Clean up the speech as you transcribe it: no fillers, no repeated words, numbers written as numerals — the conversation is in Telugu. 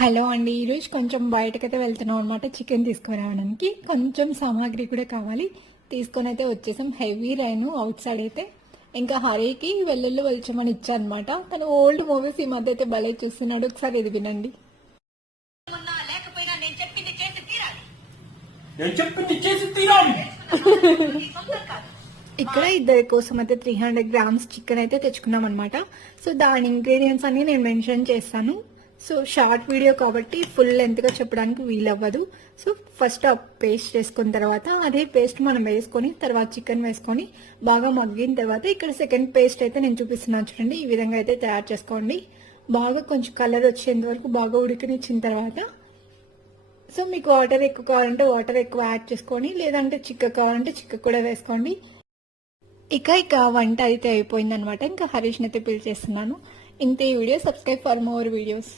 హలో అండి. ఈరోజు కొంచెం బయటకైతే వెళ్తున్నాం అనమాట. చికెన్ తీసుకురావడానికి కొంచెం సామాగ్రి కూడా కావాలి. తీసుకొని అయితే వచ్చేసాం. హెవీ రైన్ అవుట్ సైడ్ అయితే. ఇంకా హరికి వెల్లుల్లి వెలిచమని ఇచ్చా అనమాట. తను ఓల్డ్ మూవీస్ ఈ మధ్య అయితే భలే చూస్తున్నాడు. ఒకసారి ఇది వినండి. ఇక్కడ ఇద్దరి కోసం అయితే 300 గ్రామ్స్ చికెన్ అయితే తెచ్చుకున్నాం అనమాట. సో దాని ఇంగ్రీడియంట్స్ అన్ని నేను మెన్షన్ చేస్తాను. సో షార్ట్ వీడియో కాబట్టి ఫుల్ లెంత్గా చెప్పడానికి వీలవ్వదు. సో ఫస్ట్ ఆ పేస్ట్ చేసుకున్న తర్వాత అదే పేస్ట్ మనం వేసుకొని తర్వాత చికెన్ వేసుకొని బాగా మగ్గిన తర్వాత ఇక్కడ సెకండ్ పేస్ట్ అయితే నేను చూపిస్తున్నాను చూడండి. ఈ విధంగా అయితే తయారు చేసుకోండి. బాగా కొంచెం కలర్ వచ్చేంత వరకు బాగా ఉడికినిచ్చిన తర్వాత సో మీకు వాటర్ ఎక్కువ కావాలంటే వాటర్ ఎక్కువ యాడ్ చేసుకొని, లేదంటే చిక్క కావాలంటే చిక్క కూడా వేసుకోండి. ఇక వంట అయితే అయిపోయిందనమాట. ఇంకా హరీష్ని అయితే పిలిచేస్తున్నాను. ఇంతే video. Subscribe for more videos.